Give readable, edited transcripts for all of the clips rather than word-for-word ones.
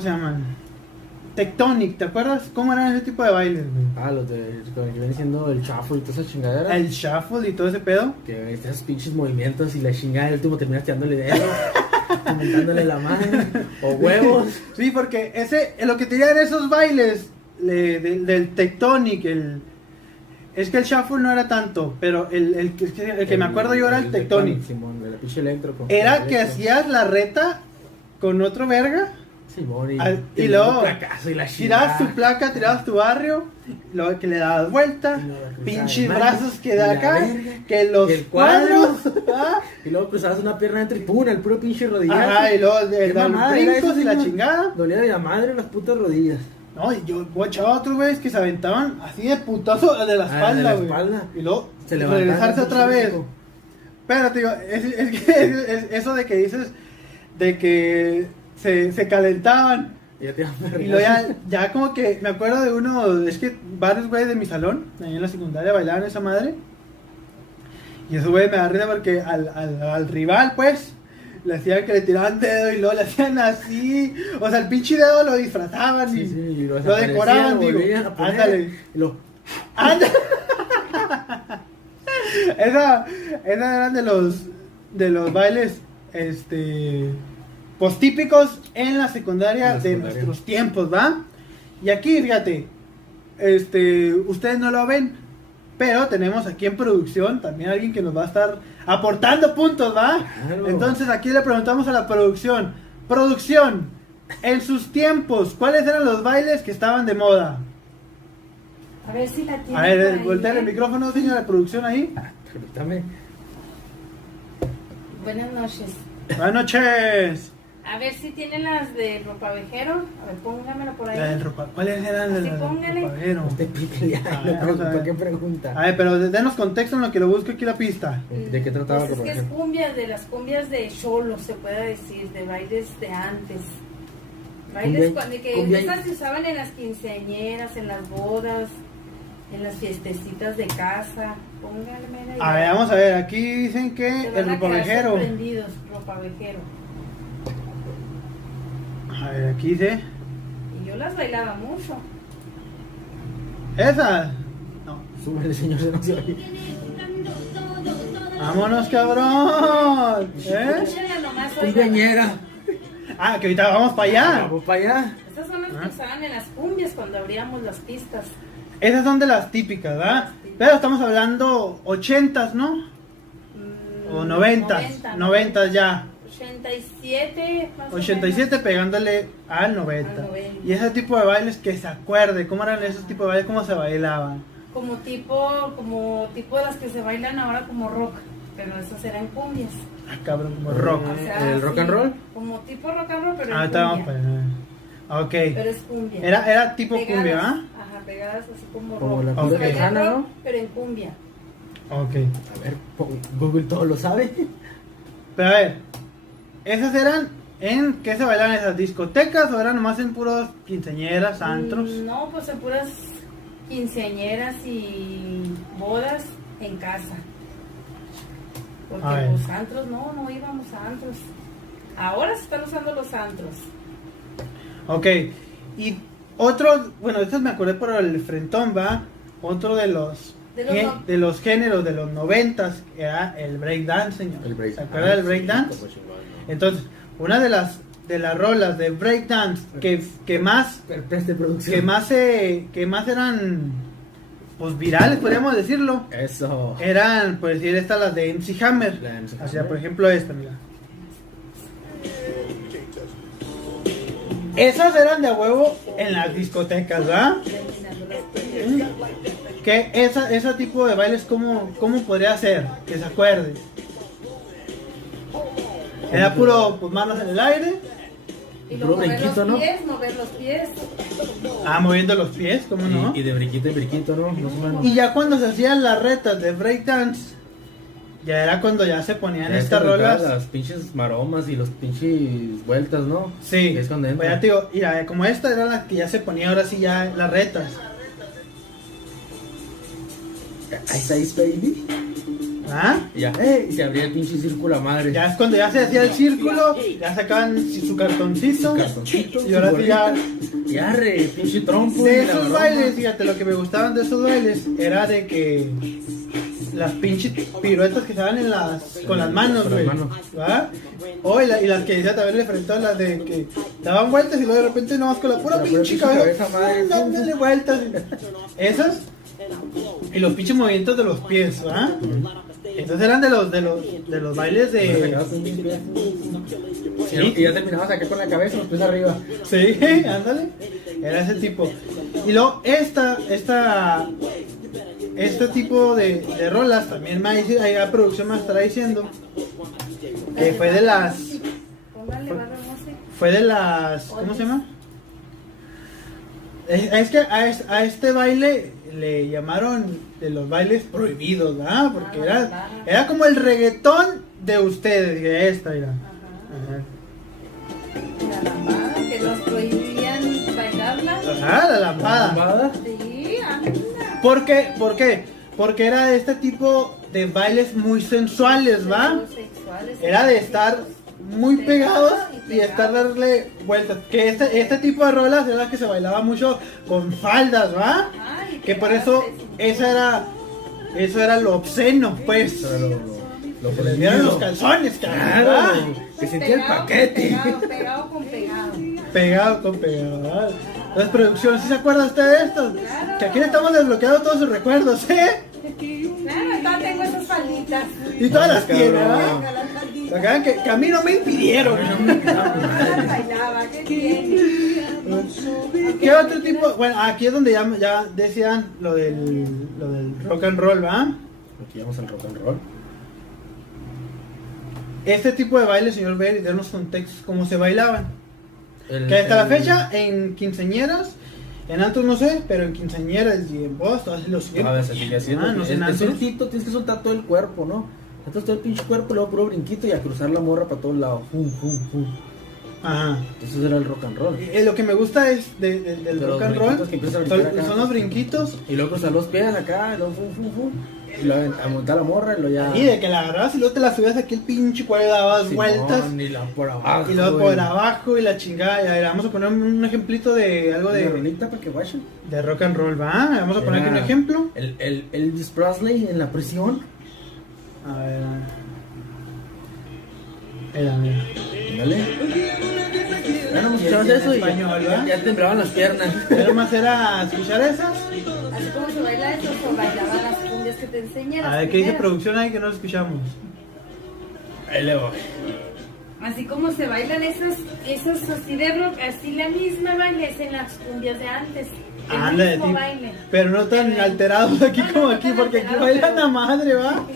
¿cómo se llaman? Tectonic, ¿te acuerdas? ¿Cómo eran ese tipo de bailes, güey? Ah, los de lo que viene siendo el shuffle y toda esa chingadera. El shuffle y todo ese pedo. Que esos pinches movimientos y la chingada, el último terminas tirándole dedos, comentándole la mano, o huevos. Sí, porque lo que tenían esos bailes del Tectonic, es que el shuffle no era tanto, pero el que me acuerdo yo era el Tectonic. Simón, el pinche electro. Era que hacías la reta con otro verga. Simón, Y luego placazo y la tirabas tu placa, tirabas tu barrio, y luego que le dabas vuelta, pinches brazos que de acá, que los cuadros, ¿ah? Y luego cruzabas una pierna entre y pum, el puro pinche rodilla. Ajá, y luego Qué los mamada era brincos eso, y la señor. chingada. Dolía de la madre en las putas rodillas. No, y yo guachaba a otros güeyes que se aventaban así de putazo de la espalda, de la güey. espalda. Y luego Se levantaban regresarse así, otra vez. chico. Pero, tío, es eso de que dices, de que se calentaban. Y ya te iban a Y luego ya como que me acuerdo de uno, es que varios güeyes de mi salón, ahí en la secundaria, bailaban esa madre. Y esos güeyes me da risa porque al rival, pues, le hacían que le tiraban dedo y luego le hacían así. O sea, el pinche dedo lo disfrazaban y y lo decoraban, digo. Ándale. Y lo... Ándale. Esa eran de los bailes, pues típicos en la secundaria de nuestros tiempos, ¿va? Y aquí, fíjate, ustedes no lo ven, pero tenemos aquí en producción también alguien que nos va a estar aportando puntos, ¿va? Claro. Entonces aquí le preguntamos a la producción, en sus tiempos, ¿cuáles eran los bailes que estaban de moda? A ver si la tiene. A ver, por ahí, voltea el micrófono, señora de producción ahí. Permítame. Buenas noches. Buenas noches. A ver si tiene las de ropavejero. A ver, póngamelo por ahí. ¿Cuáles eran Así las del póngale. ropavejero? Usted pícale, A ay, ver, no vamos a pregunta, ver. ¿qué pregunta? A ver, pero denos contexto en lo que lo busco aquí la pista. ¿De qué trataba Pues el es que es ropavejero? cumbia, de las cumbias de cholo, se puede decir, de bailes de antes. Bailes Cumbia- estas se usaban en las quinceañeras, en las bodas, en las fiestecitas de casa. Pónganme ahí. A ver, vamos a ver, aquí dicen que Se el van a quedar ropavejero. sorprendidos, ropavejero. A ver, aquí dice. Y yo las bailaba mucho. ¿Esa? No. Súbele, señor, se nos oye. ¡Vámonos, cabrón! ¿Eh? Escúchenla nomás, oigan. Cumbiañera. Ah, que ahorita vamos para allá. Vamos para allá. Estas son las que usaban en las cumbias cuando abríamos las pistas. Esas son de las típicas, ¿verdad? Pero estamos hablando 80s, ¿no? O 90s. 90s ya. 87, más 87 pegándole al 90. Al 90. Y ese tipo de bailes que se acuerde, ¿cómo eran esos tipos de bailes? ¿Cómo se bailaban? como tipo de las que se bailan ahora como rock, pero esas eran cumbias. Ah, cabrón, como rock. O sea, ¿El rock sí, and roll? Como tipo rock and roll, pero Ah, en está, vamos cumbia. para Ok. Pero es cumbia. Era tipo Pegadas, cumbia, ¿ah? Ajá, pegadas así como Como la rock. cumbia Se baila tejana, rock, ¿no? pero en cumbia. Ok. A ver, Google todo lo sabe. Pero a ver, ¿esas eran en qué se bailaban esas discotecas o eran nomás en puros quinceañeras, antros? No, pues en puras quinceañeras y bodas en casa. Porque A ver. los antros, no íbamos a antros. Ahora se están usando los antros. Ok. Y otro, bueno, estos me acordé por el frentón, ¿va? Otro de los De los géneros de los 90s era el breakdance, señor. El break. ¿Se acuerda del breakdance? Sí, como chingón, ¿no? Entonces, una de las rolas de breakdance que más Preste producción. que más eran pues virales, podríamos decirlo. Eso. Eran, por decir, estas las de MC Hammer. La de MC O sea, Hammer. por ejemplo, esta, mira. Esas eran de a huevo en las discotecas, ¿verdad? Terminando las cumbias. Que ese tipo de bailes, ¿cómo podría ser? Que se acuerde. Era puro, pues, manos en el aire. Y luego Puro brinquito, ¿no? mover los pies. Moviendo los pies, ¿cómo no? Y de briquito en briquito, ¿no? Más o menos. Y ya cuando se hacían las retas de breakdance, ya era cuando ya se ponían Ya estas te brincabas rolas. Las pinches maromas y los pinches vueltas, ¿no? Sí, Es cuando pues entra. ya te digo, mira, como esta era la que ya se ponía ahora sí ya las retas. Ice Ice Baby. ¿Ah? Y ya, y se abría el pinche círculo a madre. Ya es cuando ya se hacía el círculo, ya sacaban su cartoncito. Cartoncito, Y ahora sí ya. Y arre, pinche trompo. De y la esos broma. bailes, fíjate, lo que me gustaban de esos bailes era de que las pinches piruetas que estaban con las manos, Con las güey. manos. ¿Va? Y las que decía también le enfrentó las de que daban vueltas y luego de repente nomás con la pura La pura pinche pinche cabeza, cabeza, madre. dándole vueltas. Esas y los pinches movimientos de los pies, ¿va? Entonces eran de los bailes de. Sí. Y ya terminabas acá con la cabeza, los pies arriba. Sí, ándale. Era ese tipo. Y luego este tipo de rolas también la producción me estará diciendo que fue de las. Póngale barra música. Fue de las. ¿Cómo se llama? Es que a este baile le llamaron de los bailes prohibidos, ¿verdad? Porque era como el reggaetón de ustedes, de esta era. Ajá. La lambada, que nos prohibían bailarla. Ajá, la lambada. ¿Lambada? Sí, anda. ¿Por qué? Porque era de este tipo de bailes muy sensuales, ¿va? Sexuales, Era de estar muy pegados y pegados. estar darle vueltas. Que este tipo de rolas era las que se bailaba mucho con faldas, ¿va? Ay, Que por eso eso era lo obsceno, pues. Eso era lo Que les dieran los calzones, Claro, ¿va? que sentía el Pegado, paquete. Pegado con pegado. Pegado con pegado, ¿va? Entonces, producción, ¿sí se acuerda usted de esto? Claro. Que aquí le estamos desbloqueando todos sus recuerdos, ¿eh? Claro, todavía tengo esas falditas. Y todas las Cabrón. tiene, ¿va? Tengo las falditas. Acá que a mí no me impidieron. Las bailaba, ¿qué tiene? ¿Qué otro tipo? Bueno, aquí es donde ya decían lo del rock and roll, ¿va? Aquí vamos al rock and roll. Este tipo de baile, señor Berry, de unos contextos, cómo se bailaban. Que hasta la fecha, en quinceañeras, en antros no sé, pero en quinceañeras y en bodas, todas lo siguen. A ver, se sigue haciendo. No sé, en el antros. soltito tienes que soltar todo el cuerpo, ¿no? Soltas todo el pinche cuerpo, luego puro brinquito y a cruzar la morra para todos lados. Pum, pum, pum. Ajá. Entonces era el rock and roll. Lo que me gusta es del De rock los and roll, brinquitos que empiezas a brincar acá. son los brinquitos. Y luego cruzar los pies acá, y luego fum, fum, fum. Y luego a montar la morra y luego ya. Y de que la agarrabas y luego te la subías aquí el pinche cuello, dabas Simón, vueltas. Y la por abajo. Y luego por y- abajo y la chingada. Ya, vamos a poner un ejemplito de algo Una de rolita para que vayan. rock and roll, ¿va? Vamos a poner aquí un Era ejemplo. El Elvis Presley en la prisión. A ver. Mira. Dale. Ya no Y escuchabas en eso y español, ya, ¿verdad? ya temblaban las piernas. Ya nomás era escuchar esas. Así como se baila eso, se bailaban las cumbias que te enseñé. A las ver qué dice primeras. producción ahí que no lo escuchamos. Ahí le voy. Así como se bailan esos así de rock, así la misma baile es en las cumbias de antes. El Anda de mismo ti. baile. Pero no tan alterados aquí No, como no aquí, tan porque aquí alterados, bailan pero- a madre, ¿va?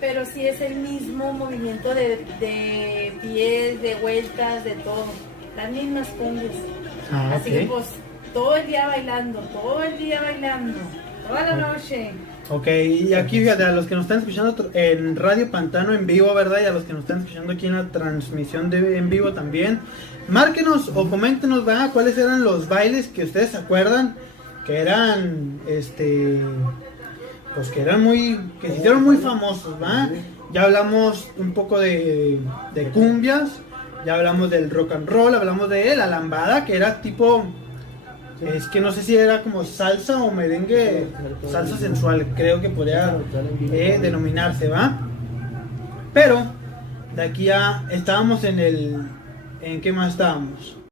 Pero sí es el mismo movimiento de pies, de vueltas, de todo. Las mismas cumbias. Ah, Así que ok. pues todo el día bailando, toda la noche. Ok, y aquí fíjate, a los que nos están escuchando en Radio Pantano en vivo, ¿verdad? Y a los que nos están escuchando aquí en la transmisión en vivo también, márquenos o coméntenos, ¿verdad? ¿Cuáles eran los bailes que ustedes se acuerdan? Que eran, pues que se hicieron muy famosos, ¿verdad? Ya hablamos un poco de cumbias, ya hablamos del rock and roll, hablamos de la lambada, que era tipo... Es que no sé si era como salsa o merengue, salsa sensual, creo que podría denominarse, ¿va? Pero de aquí ya estábamos ¿en qué más estábamos?